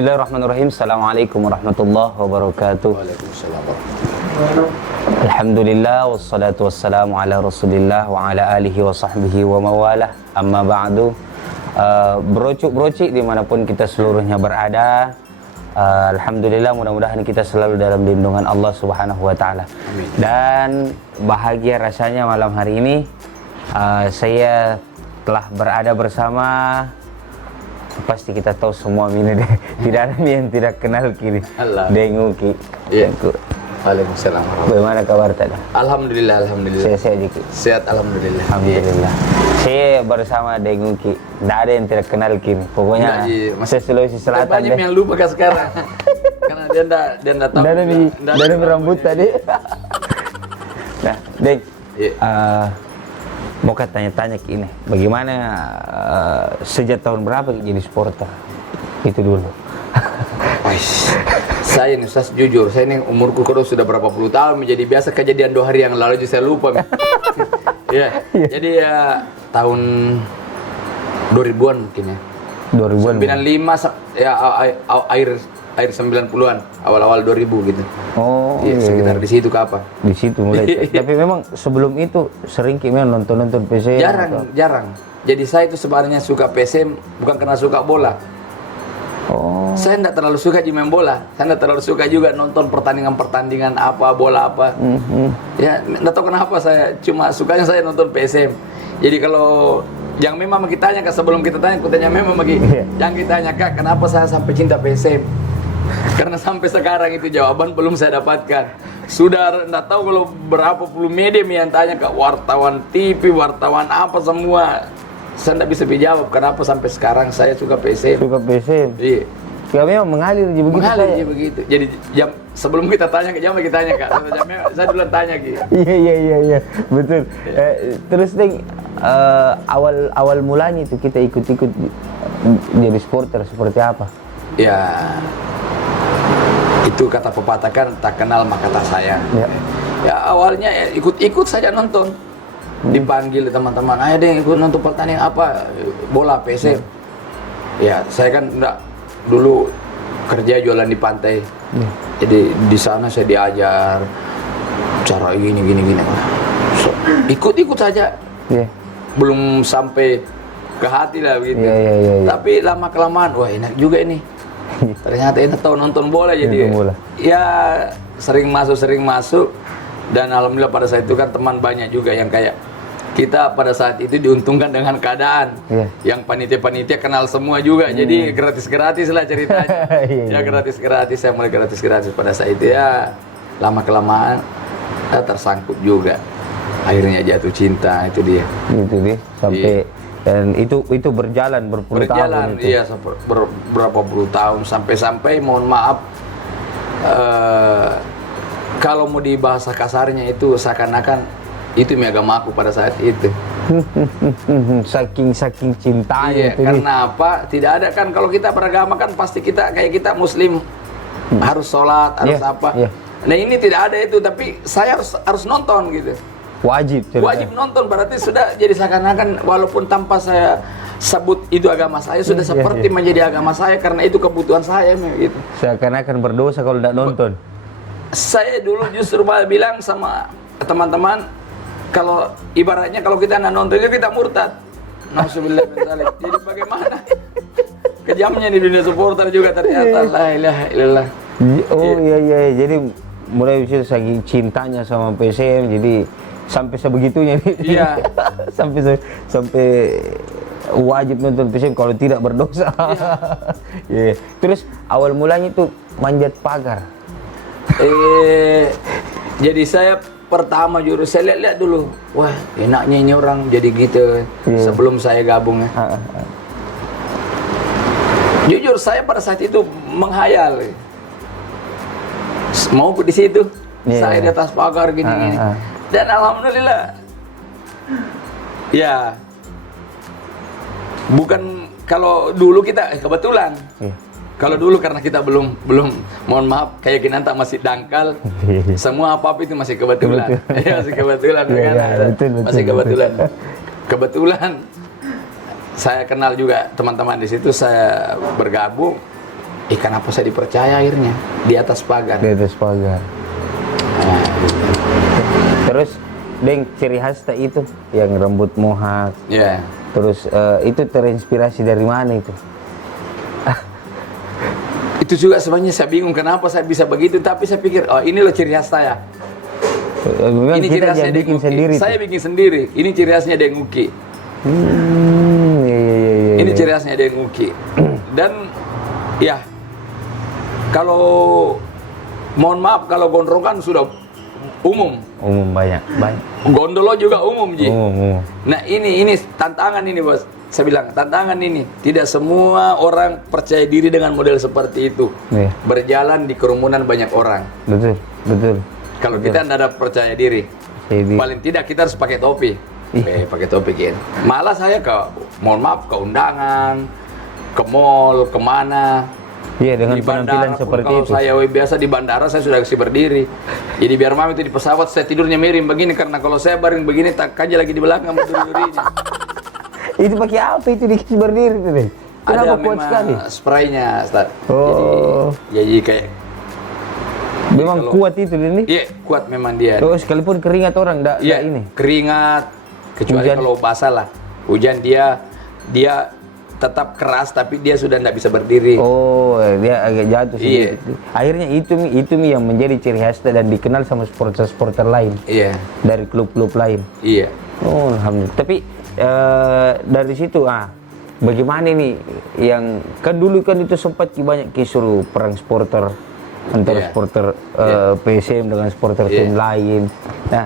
Bismillahirrahmanirrahim. Assalamualaikum warahmatullahi wabarakatuh. Waalaikumsalam warahmatullahi. Alhamdulillah wassalatu wassalamu ala Rasulillah wa ala alihi wa sahbihi wa mawalah. Amma ba'du. Brocuk-brocik dimanapun kita seluruhnya berada. Alhamdulillah, mudah-mudahan kita selalu dalam lindungan Allah Subhanahu wa taala. Dan bahagia rasanya malam hari ini saya telah berada bersama, pasti kita tahu semua ini deh. Tidak ada yang tidak kenal kini. Denguki. Iya. Waalaikumsalam. Bagaimana kabar tadi? Alhamdulillah. Sehat Jiki. Sehat alhamdulillah. Alhamdulillah. Saya bersama Denguki. Tidak ada yang tidak kenal kini. Pokoknya saya Sulawesi Selatan. Banyak yang lupa kan sekarang. Karena dia enggak tahu. Tidak ada rambut tadi. Nah, Deng. Mau tanya-tanya ini, bagaimana sejak tahun berapa jadi supporter? Itu dulu. Saya nih, Ustaz, jujur, saya ini umurku kalau sudah berapa puluh tahun menjadi biasa kejadian 2 hari yang lalu aja saya lupa. Ya, jadi ya tahun 2000-an mungkin ya. 2000-an. 95 ya akhir 90-an, awal-awal 2000 gitu. Oh, iya, sekitar di situ kapan? Di situ mulai. Tapi memang sebelum itu sering kita nonton PSM. Jarang. Jadi saya itu sebenarnya suka PSM bukan karena suka bola. Oh. Saya enggak terlalu suka main bola. Saya enggak terlalu suka juga nonton pertandingan apa, bola apa. Ya, enggak tahu kenapa saya cuma sukanya saya nonton PSM. Jadi kalau yang memang kita tanya, sebelum kita tanya, aku tanya memang bagi yang kita tanya, Kak, kenapa saya sampai cinta PSM? Karena sampai sekarang itu jawaban belum saya dapatkan. Sudah enggak tahu kalau berapa puluh media yang tanya, Kak, wartawan TV, wartawan apa semua. Saya enggak bisa dijawab kenapa sampai sekarang saya suka PSM. Suka PSM. Iya. Ya memang mengalir begitu. Mengalir begitu. Jadi jam sebelum kita tanya ke jam kita tanya, Kak. Saya duluan tanya gitu. Iya. Betul. Terus Deng, awal mulanya itu kita ikut-ikut jadi supporter seperti apa? Ya, itu kata pepatah kan, tak kenal maka tak sayang. Ya awalnya ya, ikut-ikut saja nonton. Dipanggil teman-teman, ayo deh ikut nonton pertandingan apa, bola PSM. Ya saya kan enggak dulu kerja jualan di pantai. Jadi di sana saya diajar cara gini. So, ikut-ikut saja. Belum sampai ke hati lah begitu. Tapi lama kelamaan, wah enak juga ini. Ternyata enak tahu nonton bola jadi. Ya sering masuk dan alhamdulillah pada saat itu kan teman banyak juga yang kayak kita pada saat itu diuntungkan dengan keadaan. Yang panitia kenal semua juga. Jadi gratis-gratis lah ceritanya. Ya gratis-gratis, saya mulai gratis-gratis pada saat itu ya. Lama kelamaan tersangkut juga. Akhirnya jatuh cinta, itu dia. Sampai dan itu berjalan berpuluh tahun. Iya, berapa puluh tahun sampai mohon maaf, kalau mau dibahasa kasarnya itu seakan-akan itu agama aku pada saat itu. saking cintanya. Karena apa? Tidak ada kan, kalau kita beragama kan pasti kita kayak kita muslim harus sholat, harus apa. Nah ini tidak ada itu, tapi saya harus nonton gitu. Wajib nonton, berarti sudah jadi seakan-akan walaupun tanpa saya sebut itu agama saya, sudah seperti menjadi agama saya karena itu kebutuhan saya gitu. Seakan-akan berdosa kalau tidak nonton. Saya dulu justru bilang sama teman-teman, kalau ibaratnya kalau kita nggak nonton itu kita murtad. Nauzubillah min dzalik. Jadi bagaimana? Kejamnya di dunia supporter juga ternyata. La ilaha illallah. Oh iya. Jadi mulai saking cintanya sama PSM, jadi sampai sebegitunya nih. Iya. sampai wajib nonton PSM kalau tidak berdosa. Terus awal mulanya itu manjat pagar. Jadi saya pertama jurus saya lihat dulu, wah enaknya ini orang jadi gitu. Sebelum saya gabung ya. Jujur saya pada saat itu menghayal, mau di situ, saya di atas pagar gini. Dan alhamdulillah, ya bukan kalau dulu kita kebetulan. Kalau dulu karena kita belum mohon maaf kayak Kinanta masih dangkal, semua apa itu masih kebetulan. Masih kebetulan kan. Masih kebetulan. Kebetulan saya kenal juga teman-teman di situ, saya bergabung. kenapa saya dipercaya akhirnya di atas pagar. Di atas pagar. Nah, Terus Deng, ciri khas tak itu yang rambut mohak. ya. Terus itu terinspirasi dari mana itu? Itu juga sebenarnya saya bingung kenapa saya bisa begitu, tapi saya pikir oh ini loh ciri khas saya. Memang Ini ciri kita khasnya jangan bikin Deng Uki. sendiri. Saya bikin sendiri. Ini ciri khasnya Deng Uki. Iya. Ini ciri khasnya Deng Uki. Dan ya, kalau mohon maaf kalau gondrongan sudah umum. Umum banyak. Gondolo juga umum, Ji. Umum. Nah, ini tantangan ini, Bos. Saya bilang, tantangan ini. Tidak semua orang percaya diri dengan model seperti itu. Iya. Berjalan di kerumunan banyak orang. Betul. Kalau kita tidak ada percaya diri, Jadi, paling tidak kita harus pakai topi. Pakai topi gitu. Malah saya mohon maaf, ke undangan, ke mall, kemana. iya, dengan Di penampilan bandara pun seperti kalau itu. saya biasa di bandara saya sudah kasih berdiri. Jadi biar mami itu di pesawat saya tidurnya miring begini, karena kalau saya baring begini tak aja lagi di belakang berdiri-dirinya. Itu pakai apa itu dikasih berdiri itu deh? Kenapa Ada kuat memang sekali? spraynya, Ustaz. Oh. Jadi kayak Memang kalau- kuat itu ini. iya kuat memang dia. Oh, sekalipun keringat orang enggak Iya, ini. keringat, kecuali Hujan. kalau basah lah. Hujan dia tetap keras tapi dia sudah tidak bisa berdiri. Oh, dia agak jatuh Iya. sedikit. Akhirnya itu yang menjadi ciri khas dan dikenal sama supporter lain Iya, dari klub-klub lain. iya. Oh, alhamdulillah. Tapi dari situ bagaimana nih yang kan dulu kan itu sempat banyak kisru perang supporter antara Iya. supporter PSM dengan supporter Iya. tim lain. Nah,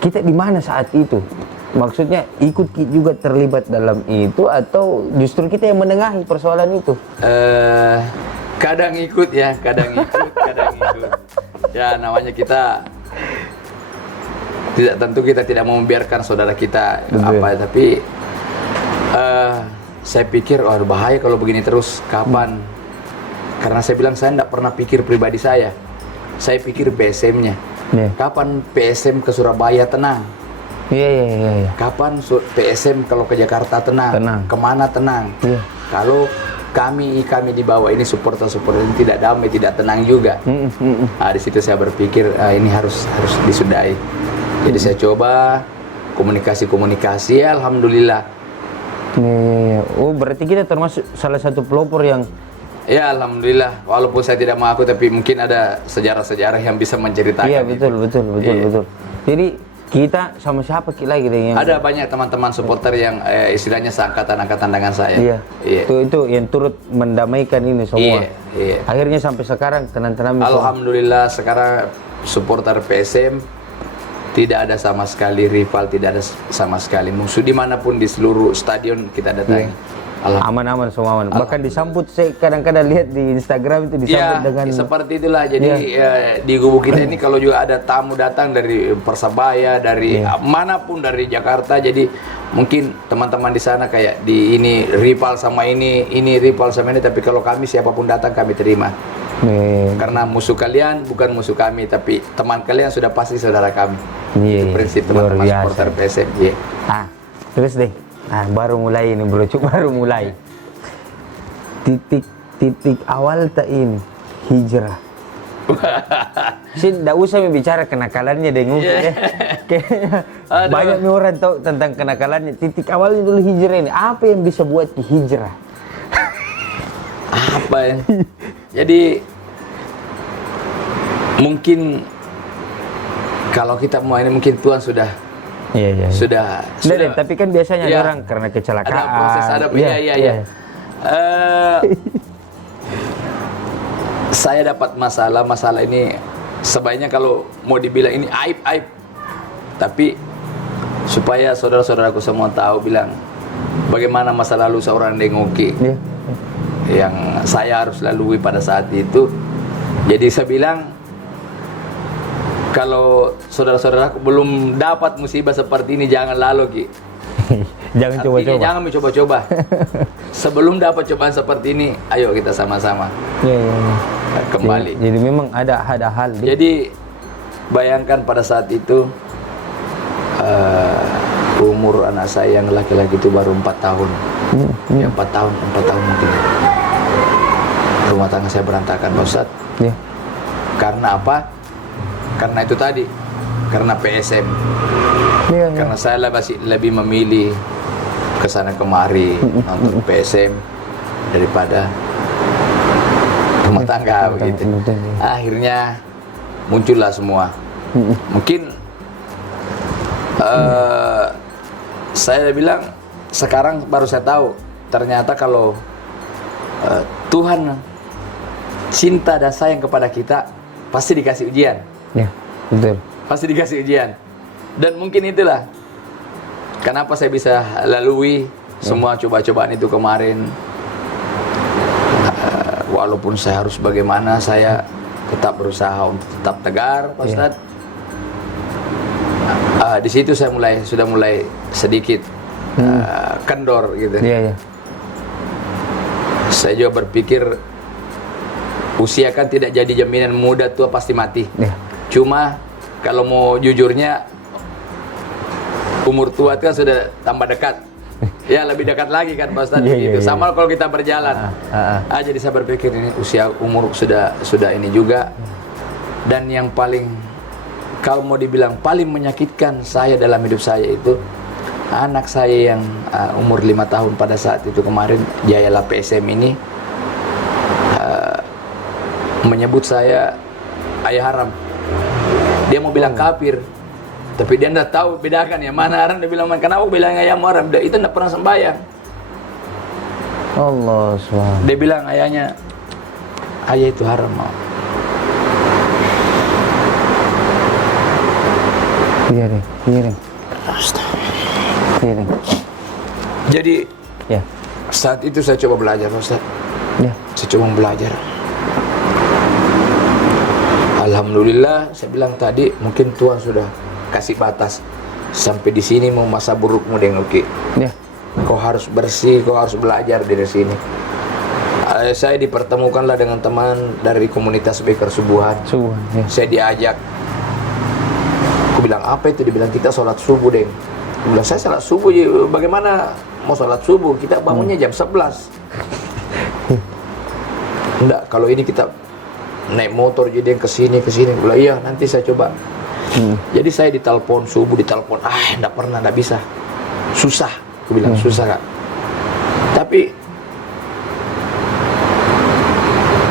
kita di mana saat itu? Maksudnya ikut juga terlibat dalam itu atau justru kita yang menengahi persoalan itu? Kadang ikut ya, kadang ikut. Ya namanya kita tidak mau membiarkan saudara kita Betul. tapi saya pikir bahaya kalau begini terus. Kapan? Karena saya bilang saya tidak pernah pikir pribadi saya pikir PSM-nya. Iya. Kapan PSM ke Surabaya tenang? Iya. Kapan PSM kalau ke Jakarta tenang? Tenang. Kemana tenang? Iya. Kalau kami di bawah ini supporter ini tidak damai, tidak tenang juga. Nah, di situ saya berpikir ini harus disudahi. Jadi saya coba komunikasi, alhamdulillah. Iya. Oh, berarti kita termasuk salah satu pelopor yang Ya alhamdulillah, walaupun saya tidak mengaku tapi mungkin ada sejarah-sejarah yang bisa menceritakan. iya itu. betul. Iya. Jadi kita sama siapa lagi deh yang Ada banyak teman-teman supporter yang istilahnya seangkatan-angkatan dengan saya. Iya. Iya. Itu yang turut mendamaikan ini semua. Iya. Akhirnya sampai sekarang tenang-tenang. Alhamdulillah sekarang supporter PSM tidak ada sama sekali rival, tidak ada sama sekali musuh dimanapun di seluruh stadion kita datangi. Aman-aman semua aman. Bahkan disambut, saya kadang-kadang lihat di Instagram itu disambut Ya, dengan seperti itulah. Jadi di kubu kita ini kalau juga ada tamu datang dari Persebaya, dari manapun, dari Jakarta, jadi mungkin teman-teman di sana kayak di ini rival sama ini rival sama ini, tapi kalau kami siapapun datang kami terima. Karena musuh kalian bukan musuh kami, tapi teman kalian sudah pasti saudara kami. Itu prinsip teman-teman supporter PSM. Iya. Terus deh. Baru mulai ini bro, baru mulai. Titik awal tak ini hijrah. Saya tidak usah bicara kenakalannya dengan ya. Banyak nih orang tahu tentang kenakalannya. Titik awalnya dulu hijrah ini. Apa yang bisa buat hijrah? Apa ya? Jadi mungkin kalau kita mau ini mungkin Tuhan sudah. Sudah. Tapi kan biasanya ada orang karena kecelakaan. Ada proses, iya. Saya dapat masalah ini sebaiknya kalau mau dibilang ini aib. Tapi supaya saudara-saudaraku semua tahu bilang bagaimana masa lalu seorang Deng Uki yang saya harus lalui pada saat itu. Jadi saya bilang kalau saudara-saudaraku belum dapat musibah seperti ini jangan lalu Ki. Jangan coba-coba. Jangan mencoba-coba. Sebelum dapat cobaan seperti ini, ayo kita sama-sama kembali. Jadi memang ada hal. Jadi bayangkan pada saat itu umur anak saya yang laki-laki itu baru 4 tahun. 4 tahun mungkin. rumah tangga saya berantakan Pak Ustadz. Ya. Karena apa? Karena itu tadi, karena PSM. Iya, iya. Karena saya lebih memilih kesana kemari nonton PSM daripada rumah tangga begitu. betul, iya. Akhirnya muncullah semua. Mungkin saya bilang sekarang baru saya tahu ternyata kalau Tuhan cinta dan sayang kepada kita pasti dikasih ujian. Ya, betul. Pasti dikasih ujian. Dan mungkin itulah kenapa saya bisa lalui semua coba-cobaan itu kemarin. Walaupun saya harus bagaimana, saya tetap berusaha untuk tetap tegar, Pak Ustadz. Di situ saya sudah mulai sedikit kendor gitu. Iya, iya. Saya juga berpikir usia kan tidak jadi jaminan, muda tua pasti mati. Ya. Cuma kalau mau jujurnya umur tua itu kan sudah tambah dekat. Ya lebih dekat lagi kan Pak Ustadz. Iya, Gitu. iya, iya. Sama kalau kita berjalan. Jadi saya berpikir ini usia umur sudah ini juga. Dan yang paling, kalau mau dibilang paling menyakitkan saya dalam hidup saya itu anak saya yang umur 5 tahun pada saat itu kemarin, Jayala PSM ini menyebut saya ayah haram. Dia mau bilang kafir, tapi dia tidak tahu bedakan ya mana haram. Dia bilang, kenapa bilang ayah haram? Dia itu tidak pernah sembahyang. Allah SWT. Dia bilang ayahnya, ayah itu haram. Iya, Ding. Iya, Ding. Iya, Ding. Jadi Ya. saat itu saya coba belajar, Ustaz. Ya. Saya coba belajar. Alhamdulillah, saya bilang tadi mungkin Tuhan sudah kasih batas. Sampai di sini mau masa burukmu dengan Uki. Ya. Kau harus bersih, kau harus belajar dari sini. Saya dipertemukanlah dengan teman dari komunitas Baker Subuhan. Subuhan, ya. Saya diajak. Aku bilang apa itu? Dibilang kita sholat subuh, Deng. Aku bilang saya sholat subuh, bagaimana mau sholat subuh? Kita bangunnya jam 11. Enggak, kalau ini kita naik motor jadi yang kesini. Aku bilang iya, nanti saya coba. Jadi saya ditelepon subuh, ditelepon, enggak pernah, enggak bisa. Susah, aku bilang susah, Kak. Tapi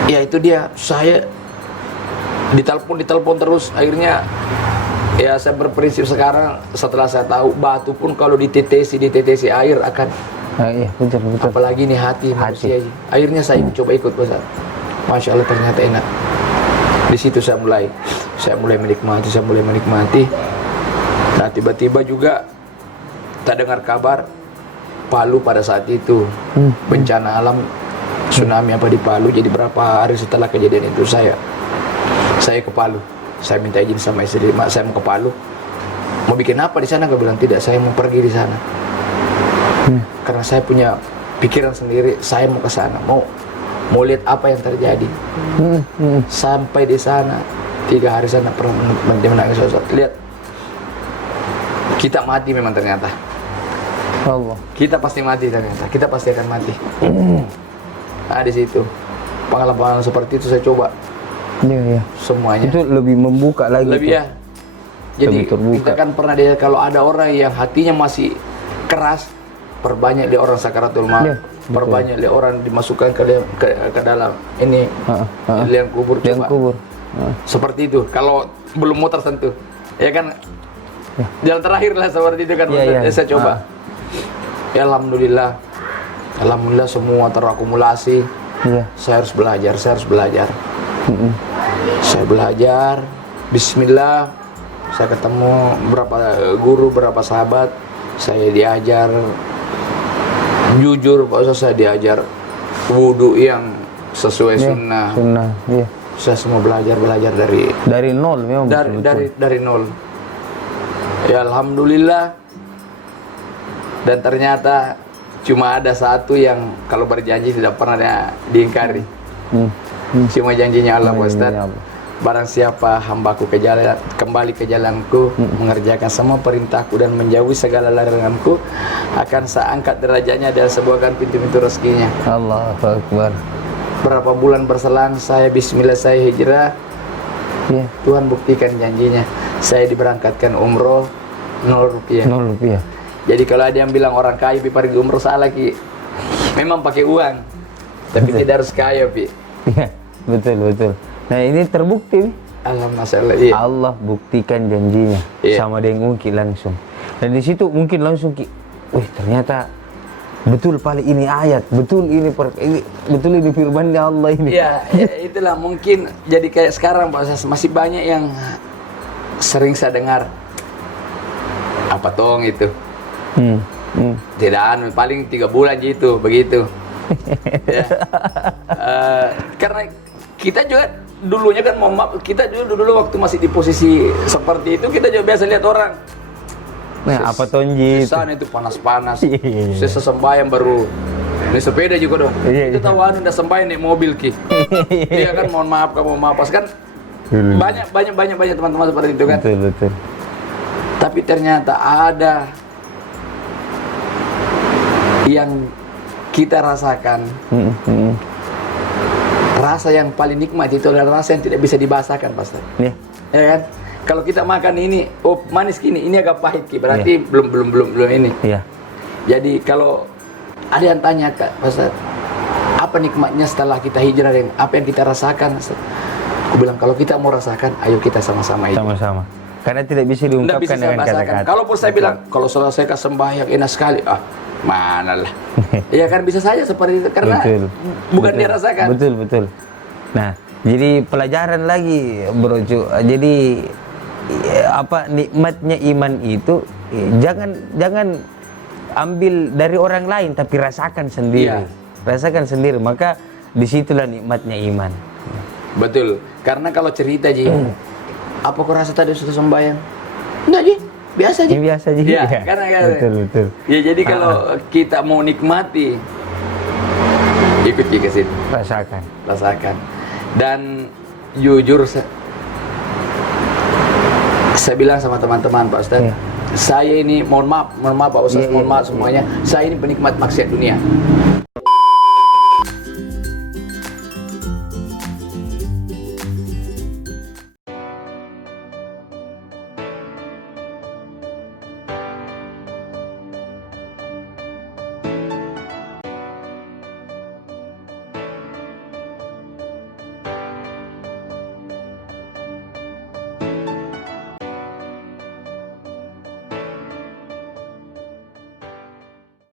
ya itu dia, saya ditelepon terus. Akhirnya ya saya berprinsip sekarang setelah saya tahu batu pun kalau ditetesi air akan Iya, betul. apalagi nih hati manusia. Akhirnya saya coba ikut, Ustaz. Masya Allah, ternyata enak. Di situ saya mulai menikmati. Nah, tiba-tiba juga tak dengar kabar Palu pada saat itu bencana alam tsunami apa di Palu. Jadi berapa hari setelah kejadian itu saya ke Palu. Saya minta izin sama istri, Mak, saya mau ke Palu. Mau bikin apa di sana? Aku bilang tidak, saya mau pergi di sana. Karena saya punya pikiran sendiri, saya mau ke sana, mau lihat apa yang terjadi. Sampai di sana 3 hari sana pernah menangis. Lihat, kita mati memang ternyata. Allah. Kita pasti mati ternyata. Kita pasti akan mati. Nah, di situ pengalaman seperti itu saya coba. Iya. Semuanya. Itu lebih membuka lagi. Lebih tuh. ya. Jadi Lebih terbuka. kita kan pernah lihat kalau ada orang yang hatinya masih keras, perbanyak dia orang sakaratul maut, Ya, perbanyak dia orang dimasukkan ke dalam ini liang kubur. Liang Coba. kubur. Seperti itu. Kalau belum mau tersentuh, ya kan? Ya. Jalan terakhir lah seperti itu kan. Ya. Saya coba. Ya, alhamdulillah semua terakumulasi. Iya. Saya harus belajar. Saya belajar. Bismillah. Saya ketemu beberapa guru, beberapa sahabat. Saya diajar. Jujur Pak Ustaz, saya diajar wudhu yang sesuai sunnah. Sunnah, iya. Saya semua belajar Dari nol memang. dari nol. Ya alhamdulillah. Dan ternyata cuma ada satu yang kalau berjanji tidak pernah diingkari. Cuma janjinya Allah, Pak Ustaz. Barang siapa hambaku kembali ke jalanku, mengerjakan semua perintahku dan menjauhi segala laranganku, akan saya angkat derajatnya dan sebuahkan pintu-pintu rezekinya. Allahu Akbar. berapa bulan berselang saya bismillah saya hijrah, Iya. Tuhan buktikan janjinya. Saya diberangkatkan umroh 0 rupiah. 0 rupiah. Jadi kalau ada yang bilang orang kaya pergi umroh, salah Ki. Memang pakai uang, tapi tidak harus kaya Pi. Iya, betul. Nah ini terbukti nih. Alhamdulillah, iya. Allah buktikan janjinya sama dengan Ki langsung. Dan di situ mungkin langsung Ki, wih ternyata betul paling ini ayat, betul ini firman-Nya Allah ini. Ya, itulah mungkin jadi kayak sekarang Pak Ustaz, masih banyak yang sering saya dengar apa tong itu. Tidak paling 3 bulan gitu, begitu. Ya. Karena kita juga dulunya kan kita dulu waktu masih di posisi seperti itu, kita juga biasa lihat orang. Nah, apa tonji Di sana itu panas-panas. Saya sembahyang baru ini sepeda juga dong. Iya, Itu tahu udah sembahyang naik mobil Ki. Iya kan, mohon maaf pas kan banyak teman-teman seperti itu kan. Betul. Tapi ternyata ada yang kita rasakan. Rasa yang paling nikmat itu adalah rasa yang tidak bisa dibahasakan, Pastor. Iya. Ya kan? Kalau kita makan ini, oh manis gini, ini agak pahit Ki, berarti belum ini. Iya. Jadi kalau ada yang tanya Kak, Pastor, apa nikmatnya setelah kita hijrah, apa yang kita rasakan? Aku bilang kalau kita mau rasakan, ayo kita sama-sama itu. Sama-sama. Karena tidak bisa diungkapkan Nggak bisa saya dengan bahasakan. kata-kata. Kalaupun saya bilang, kalau selesai sembahyang enak sekali, mana lah. Iya kan bisa saja seperti itu karena bukan dia rasakan. Betul. Nah, jadi pelajaran lagi Bro Cu. Jadi apa nikmatnya iman itu jangan ambil dari orang lain tapi rasakan sendiri. Rasakan sendiri, maka disitulah nikmatnya iman. Betul. Karena kalau cerita Ji, apa kau rasa tadi sudah sembahyang? Enggak Ji, biasa Ji. Biasa Ji. Iya, karena betul. Ya jadi kalau kita mau nikmati, ikut Ji ke situ. Rasakan. Dan jujur saya bilang sama teman-teman Pak Ustadz, saya ini mohon maaf Pak Ustadz, mohon maaf semuanya, saya ini penikmat maksiat dunia.